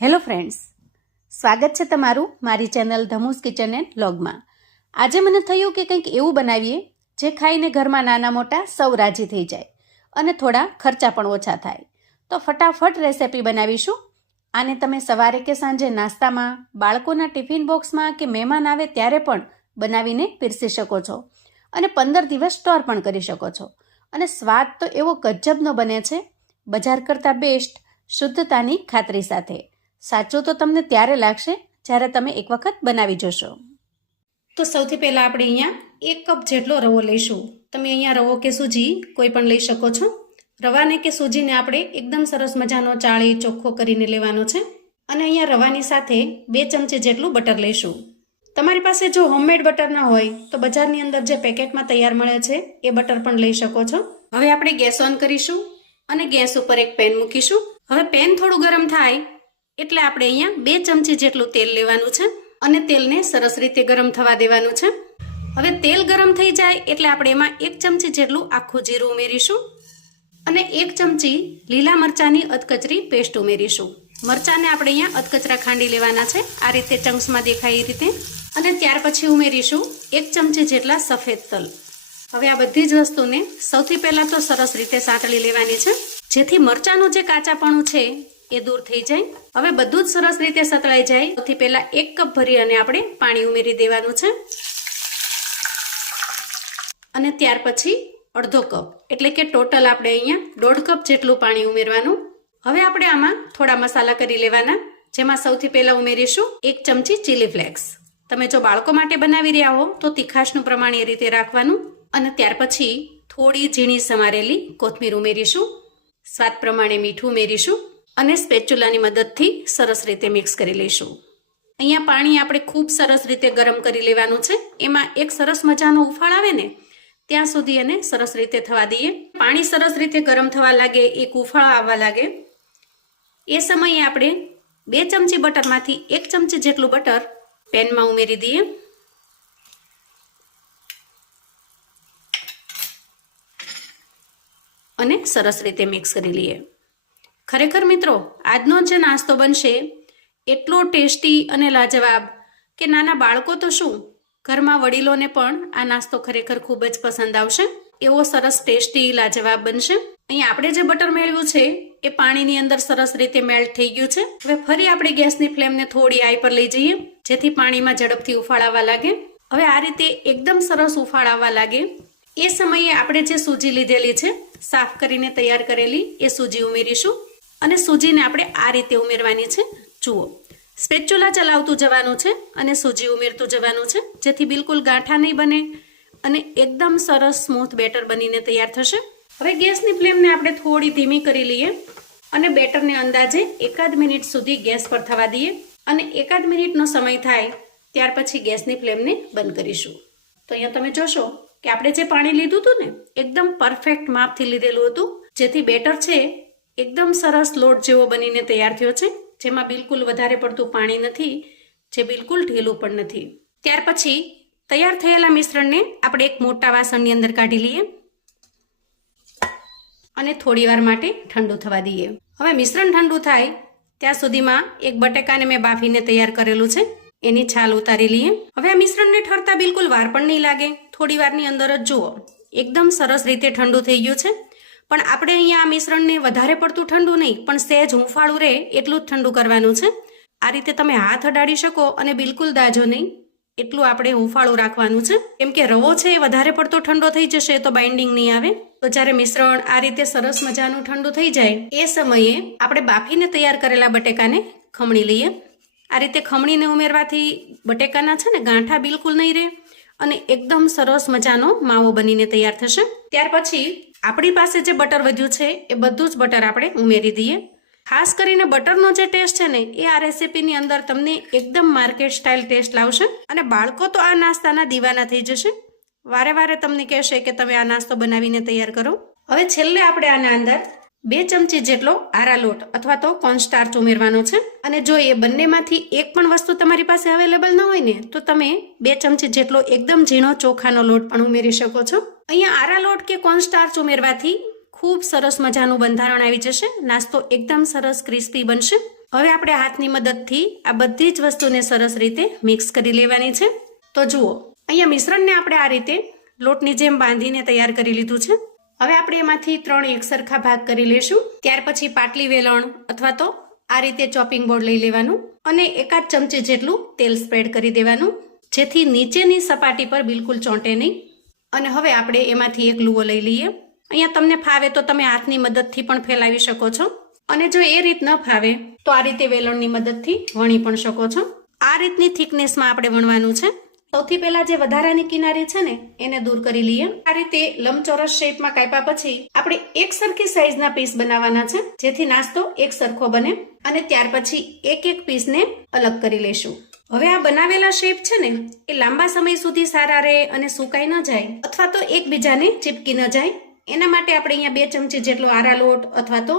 Hello friends, સ્વાગત છે તમારું મારી ચેનલ ધમુસ કિચન એન્ડ વ્લોગમાં. આજે મને થયું કે કંઈક એવું બનાવીએ જે ખાઈને ઘરમાં નાના મોટા સૌ રાજી થઈ જાય અને થોડા ખર્ચા પણ ઓછા થાય. તો ફટાફટ રેસિપી બનાવીશું. આને તમે સવારે કે સાંજે નાસ્તામાં, બાળકોના ટિફિન બોક્સમાં કે મહેમાન આવે ત્યારે પણ બનાવીને પીરસી શકો છો અને 15 દિવસ સ્ટોર પણ કરી શકો છો. અને સ્વાદ તો એવો ગજબનો બને છે, બજાર કરતાં બેસ્ટ, શુદ્ધતાની ખાતરી સાથે. સાચું તો તમને ત્યારે લાગશે જ્યારે તમે એક વખત બનાવી જોશો. તો સૌથી પહેલાં આપણે અહીંયા 1 કપ જેટલો રવો લઈશું. તમે અહીંયા રવો કે સૂજી કોઈ પણ લઈ શકો છો. રવાને કે સૂજીને આપણે એકદમ સરસ મજાનો ચાળી ચોખ્ખો કરીને લેવાનો છે. અને અહીંયા રવાની સાથે 2 ચમચી જેટલું બટર લઈશું. તમારી પાસે જો હોમમેડ બટર ના હોય તો બજારની અંદર જે પેકેટમાં તૈયાર મળે છે એ બટર પણ લઈ શકો છો. હવે આપણે ગેસ ઓન કરીશું અને ગેસ ઉપર એક પેન મૂકીશું. હવે પેન થોડું ગરમ થાય એટલે આપણે અહીંયા 2 ચમચી જેટલું તેલ લેવાનું છે અને તેલને સરસ રીતે ગરમ થવા દેવાનું છે. હવે તેલ ગરમ થઈ જાય એટલે આપણે એમાં 1 ચમચી જેટલું આખું જીરું ઉમેરીશું અને 1 ચમચી લીલા મરચાંની અધકચરી પેસ્ટ ઉમેરીશું. મરચાંને આપણે અહીંયા અધકચરા ખાંડી લેવાના છે, આ રીતે ચંક્સમાં દેખાય એ રીતે. અને ત્યાર પછી ઉમેરીશું 1 ચમચી જેટલા સફેદ તલ. હવે આ બધી જ વસ્તુને સૌથી પહેલાં તો સરસ રીતે સાંતળી લેવાની છે, જેથી મરચાંનું જે કાચાપણું છે એ દૂર થઈ જાય. હવે બધું જ સરસ રીતે સતળાઈ જાય સૌથી પહેલા 1 કપ ભરી અને આપણે પાણી ઉમેરી દેવાનું છે અને ત્યાર પછી અડધો કપ એટલે કે ટોટલ આપણે અહીંયા 1.5 કપ જેટલું પાણી ઉમેરવાનું. હવે આપણે આમાં થોડા મસાલા કરી લેવાના, જેમાં સૌથી પહેલા ઉમેરીશું 1 ચમચી ચીલી ફ્લેક્સ. તમે જો બાળકો માટે બનાવી રહ્યા હો તો તીખાશનું પ્રમાણ એ રીતે રાખવાનું. અને ત્યાર પછી થોડી ઝીણી સમારેલી કોથમીર ઉમેરીશું. સ્વાદ પ્રમાણે મીઠું ઉમેરીશું અને સ્પેચ્યુલાની મદદથી સરસ રીતે મિક્સ કરી લઈશું. અહીંયા પાણી આપણે ખૂબ સરસ રીતે ગરમ કરી લેવાનું છે. એમાં એક સરસ મજાનો ઉફાળ આવે ને ત્યાં સુધી એને સરસ રીતે થવા દઈએ. પાણી સરસ રીતે ગરમ થવા લાગે, એક ઉફાળ આવવા લાગે, એ સમયે આપણે 2 ચમચી બટરમાંથી 1 ચમચી જેટલું બટર પેનમાં ઉમેરી દઈએ અને સરસ રીતે મિક્સ કરી લઈએ. ખરેખર મિત્રો, આજનો જે નાસ્તો બનશે એટલો ટેસ્ટી અને લાજવાબ કે નાના બાળકો તો શું, ઘરમાં વડીલોને પણ આ નાસ્તો ખરેખર ખૂબ જ પસંદ આવશે. એવો સરસ ટેસ્ટી લાજવાબ બનશે. અહીંયા આપણે જે બટર મેળવ્યું છે એ પાણીની અંદર સરસ રીતે મેલ્ટ થઈ ગયું છે. હવે ફરી આપણે ગેસની ફ્લેમને થોડી હાઈ પર લઈ જઈએ, જેથી પાણીમાં ઝડપથી ઉફાળ આવવા લાગે. હવે આ રીતે એકદમ સરસ ઉફાળ આવવા લાગે એ સમયે આપણે જે સૂજી લીધેલી છે, સાફ કરીને તૈયાર કરેલી, એ સૂજી ઉમેરીશું અને સૂજીને આપણે આ રીતે ઉમેરવાની છે. જુઓ, સ્પેચ્યુલા ચલાવતું જવાનું છે અને સૂજી ઉમેરતું જવાનું છે, જેથી બિલકુલ ગાંઠા નહીં બને અને એકદમ સરસ સ્મૂથ બેટર બનીને તૈયાર થશે. હવે ગેસની ફ્લેમને આપણે થોડી ધીમી કરી લઈએ અને બેટરને અંદાજે 1 મિનિટ સુધી ગેસ પર થવા દઈએ અને 1 મિનિટનો સમય થાય ત્યાર પછી ગેસની ફ્લેમને બંધ કરીશું. તો અહીંયા તમે જોશો કે આપણે જે પાણી લીધું હતું ને એકદમ પરફેક્ટ માપથી લીધેલું હતું, જેથી બેટર છે એકદમ સરસ લોટ જેવો બનીને તૈયાર થયો છે, જેમાં બિલકુલ વધારે પડતું પાણી નથી, જે બિલકુલ ઢીલું પણ નથી. ત્યાર પછી તૈયાર થયેલા મિશ્રણને આપણે એક મોટા વાસણની અંદર કાઢી લઈએ અને થોડી વાર માટે ઠંડુ થવા દઈએ. હવે મિશ્રણ ઠંડુ થાય ત્યાં સુધીમાં એક બટેકાને મેં બાફીને તૈયાર કરેલું છે, એની છાલ ઉતારી લઈએ. હવે આ મિશ્રણને ઠરતા બિલકુલ વાર પણ નહીં લાગે, થોડી વારની અંદર જ જુઓ એકદમ સરસ રીતે ઠંડુ થઈ ગયું છે. પણ આપણે અહીંયા આ મિશ્રણને વધારે પડતું ઠંડુ નહીં, પણ સહેજ હુંફાળું રહે એટલું જ ઠંડુ કરવાનું છે. આ રીતે તમે હાથ અડાડી શકો અને બિલકુલ દાજો નહીં એટલું આપણે હુંફાળું રાખવાનું છે, કેમ કે રવો છે એ વધારે પડતો ઠંડો થઈ જશે તો બાઇન્ડિંગ નહીં આવે. તો જ્યારે મિશ્રણ આ રીતે સરસ મજાનું ઠંડુ થઈ જાય એ સમયે આપણે બાફીને તૈયાર કરેલા બટેકાને ખમણી લઈએ. આ રીતે ખમણીને ઉમેરવાથી બટેકાના છે ને ગાંઠા બિલકુલ નહીં રહે અને એકદમ સરસ મજાનો માવો બનીને તૈયાર થશે. ત્યાર પછી આપણી પાસે જે બટર વધ્યું છે એ બધું જ બટર આપણે ઉમેરી દઈએ. ખાસ કરીને બટરનો જે ટેસ્ટ છે ને એ આ રેસીપીની અંદર તમને એકદમ માર્કેટ સ્ટાઇલ ટેસ્ટ લાવશે અને બાળકો તો આ નાસ્તાના દીવાના થઈ જશે. વારે વારે તમને કહેશે કે તમે આ નાસ્તો બનાવીને તૈયાર કરો. હવે છેલ્લે આપણે આના અંદર 2 ચમચી જેટલો આરા લોટ અથવા તો કોર્નસ્ટાર્ચ ઉમેરવાનો છે. અને જો એ બંનેમાંથી એક પણ વસ્તુ તમારી પાસે અવેલેબલ ન હોય ને તો તમે 2 ચમચી જેટલો એકદમ ઝીણો ચોખાનો લોટ પણ ઉમેરી શકો છો. અહીંયા આરા લોટ કે કોર્નસ્ટાર્ચ ઉમેરવાથી ખૂબ સરસ મજાનું બંધારણ આવી જશે. નાસ્તો એકદમ સરસ ક્રિસ્પી બનશે હવે આપણે હાથની મદદથી આ બધી જ વસ્તુને સરસ રીતે મિક્સ કરી લેવાની છે. તો જુઓ, અહીંયા મિશ્રણને આપણે આ રીતે લોટની જેમ બાંધીને તૈયાર કરી લીધું છે. હવે આપણે એમાંથી 3 એકસરખા ભાગ કરી લેશું. ત્યાર પછી પાટલી વેલણ અથવા તો આ રીતે ચોપિંગ બોર્ડ લઈ લેવાનું અને 1 ચમચી જેટલું તેલ સ્પ્રેડ કરી દેવાનું, જેથી નીચેની સપાટી પર બિલકુલ ચોંટે નહીં. અને હવે આપણે એમાંથી એક લુવો લઈ લઈએ. અહીંયા તમને ફાવે તો તમે હાથની મદદથી પણ ફેલાવી શકો છો, અને જો એ રીત ન ફાવે તો આ રીતે વેલણની મદદથી વણી પણ શકો છો. આ રીતની થિકનેસમાં આપણે વણવાનું છે. સૌથી પહેલા જે વધારાની કિનારી છે ને એને દૂર કરી લઈએ. આ રીતે લંબચોરસ શેપમાં કાપ્યા પછી આપણે એક સરખી સાઈઝના પીસ બનાવવાના છે, જેથી નાસ્તો એક સરખો બને. અને ત્યાર પછી એક પીસને અલગ કરી લેશું. હવે આ બનાવેલા શેપ છે ને એ લાંબા સમય સુધી સારા રહે અને સુકાઈ ન જાય અથવા તો એકબીજાને ચીપકી ન જાય, એના માટે આપણે અહીંયા 2 ચમચી જેટલો આરા લોટ અથવા તો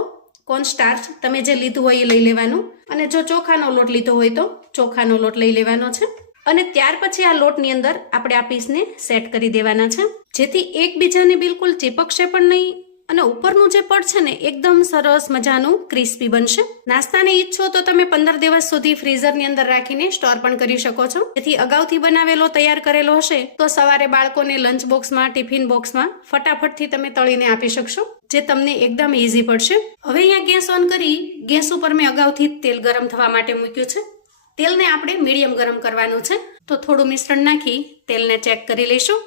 કોર્નસ્ટાર્ચ તમે જે લીધું હોય એ લઈ લેવાનું. અને જો ચોખાનો લોટ લીધો હોય તો ચોખાનો લોટ લઈ લેવાનો છે. અને ત્યાર પછી આ લોટની અંદર આપણે આ પીસને સેટ કરી દેવાના છે, જેથી એકબીજાને બિલકુલ ચીપકશે પણ નહીં અને ઉપરનું જે પડ છે ને એકદમ સરસ મજાનું ક્રિસ્પી બનશે. નાસ્તાને ઈચ્છો તો તમે 15 દિવસ સુધી ફ્રીઝરની અંદર રાખીને સ્ટોર પણ કરી શકો છો, જેથી અગાઉથી બનાવેલો તૈયાર કરેલો હશે તો સવારે બાળકોને લંચ બોક્સમાં, ટિફિન બોક્સમાં ફટાફટથી તમે તળીને આપી શકશો, જે તમને એકદમ ઇઝી પડશે. હવે અહીંયા ગેસ ઓન કરી ગેસ ઉપર મેં અગાઉથી તેલ ગરમ થવા માટે મૂક્યું છે. તેલને આપણે મીડિયમ ગરમ કરવાનું છે. તો થોડું મિશ્રણ નાખી તેલને ચેક કરી લઈશું.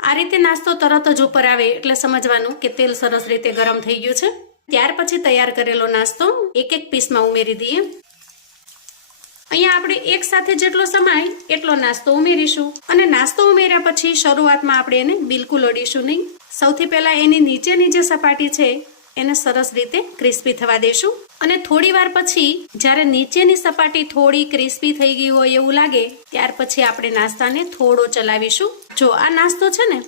આ રીતે નાસ્તો તરત જ ઉપર આવે એટલે સમજવાનું કે તેલ સરસ રીતે ગરમ થઈ ગયું છે. ત્યાર પછી તૈયાર કરેલો નાસ્તો એક પીસમાં ઉમેરી દઈએ. અહીંયા આપણે એક સાથે જેટલો સમાય એટલો નાસ્તો ઉમેરીશું. અને નાસ્તો ઉમેર્યા પછી શરૂઆતમાં આપણે એને બિલકુલ અડીશું નહીં. સૌથી પહેલા એની નીચેની જે સપાટી છે એને સરસ રીતે ક્રિસ્પી થવા દેશું. અને થોડી વાર પછી જ્યારે નીચેની સપાટી થોડી ક્રિસ્પી થઈ ગઈ હોય એવું લાગે ત્યાર પછી આપણે નાસ્તાને થોડો ચલાવીશું. જો આ નાસ્તો છે ને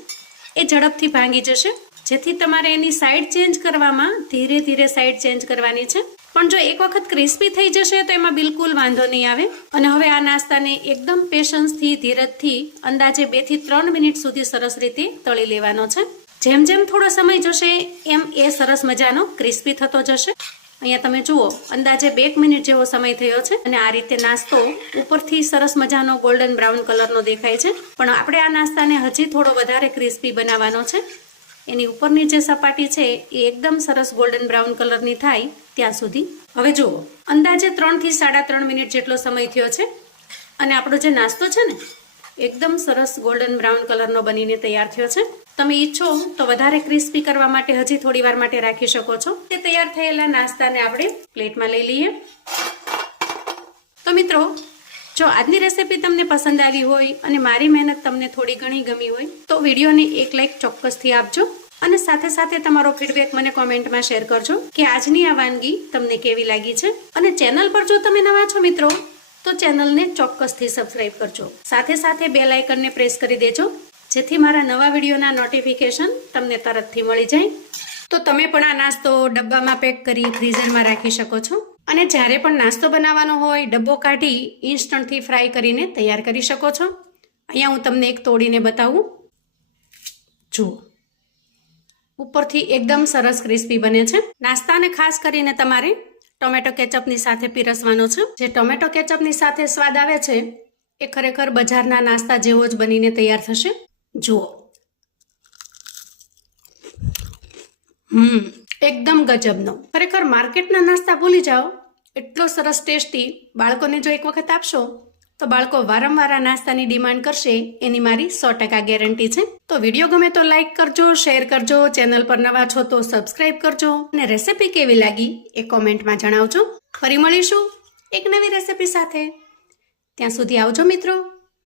એ ઝડપથી ભાંગી જશે, જેથી તમારે એની સાઈડ ચેન્જ કરવામાં ધીરે ધીરે સાઈડ ચેન્જ કરવાની છે. પણ જો એક વખત ક્રિસ્પી થઈ જશે તો એમાં બિલકુલ વાંધો નહીં આવે. અને હવે આ નાસ્તાને એકદમ પેશન્સથી, ધીરજથી અંદાજે 2 થી 3 મિનિટ સુધી સરસ રીતે તળી લેવાનો છે. જેમ જેમ થોડો સમય જશે એમ એ સરસ મજાનો ક્રિસ્પી થતો જશે. અહીંયા તમે જુઓ, અંદાજે 2 મિનિટ જેવો સમય થયો છે અને આ રીતે નાસ્તો ઉપરથી સરસ મજાનો ગોલ્ડન બ્રાઉન કલરનો દેખાય છે. પણ આપણે આ નાસ્તાને હજી થોડો વધારે ક્રિસ્પી બનાવવાનો છે. એની ઉપરની જે સપાટી છે એ એકદમ સરસ ગોલ્ડન બ્રાઉન કલરની થાય ત્યાં સુધી. હવે જુઓ, અંદાજે 3 થી 3.5 મિનિટ જેટલો સમય થયો છે અને આપણો જે નાસ્તો છે ને એકદમ સરસ ગોલ્ડન બ્રાઉન કલરનો બનીને તૈયાર થયો છે. તમે ઈચ્છો તો વધારે ક્રિસ્પી કરવા માટે હજી થોડી વાર માટે રાખી શકો છો. તે તૈયાર થયેલા નાસ્તાને આપણે પ્લેટમાં લઈ લઈએ. તો મિત્રો, જો આજની રેસીપી તમને પસંદ આવી હોય અને મારી મહેનત તમને થોડી ઘણી ગમી હોય તો વિડીયોને એક લાઈક ચોક્કસથી આપજો. અને સાથે સાથે તમારો ફીડબેક મને કોમેન્ટમાં શેર કરજો કે આજની આ વાનગી તમને કેવી લાગી છે. અને ચેનલ પર જો તમે નવા છો મિત્રો તો ચેનલને ચોક્કસથી સબસ્ક્રાઇબ કરજો. સાથે સાથે બેલ આઇકનને પ્રેસ કરી દેજો, જેથી મારા નવા વિડીયોના નોટિફિકેશન તમને તરતથી મળી જાય. તો તમે પણ આ નાસ્તો ડબ્બામાં પેક કરી ફ્રીઝરમાં રાખી શકો છો. અને જ્યારે પણ નાસ્તો બનાવવાનો હોય ડબ્બો કાઢી ઇન્સ્ટન્ટથી ફ્રાય કરીને તૈયાર કરી શકો છો. અહીંયા હું તમને એક તોડીને બતાવું. જુઓ, ઉપરથી એકદમ સરસ ક્રિસ્પી બને છે. નાસ્તાને ખાસ કરીને તમારે ટોમેટો કેચઅપની સાથે પીરસવાનો છે. જે ટોમેટો કેચઅપની સાથે સ્વાદ આવે છે એ ખરેખર બજારના નાસ્તા જેવો જ બનીને તૈયાર થશે. જુઓ, એકદમ ગજબનો. ખરેખર માર્કેટના નાસ્તા ભૂલી જાઓ, એટલો સરસ ટેસ્ટી. બાળકોને જો એક વખત આપશો તો બાળકો વારંવાર આ નાસ્તાની ડિમાન્ડ કરશે, એની મારી 100% ગેરંટી છે. તો વિડીયો ગમે તો લાઈક કરજો, શેર કરજો, ચેનલ પર નવા છો તો સબસ્ક્રાઇબ કરજો અને રેસીપી કેવી લાગી એ કોમેન્ટમાં જણાવજો. ફરી મળીશું એક નવી રેસીપી સાથે. ત્યાં સુધી આવજો મિત્રો.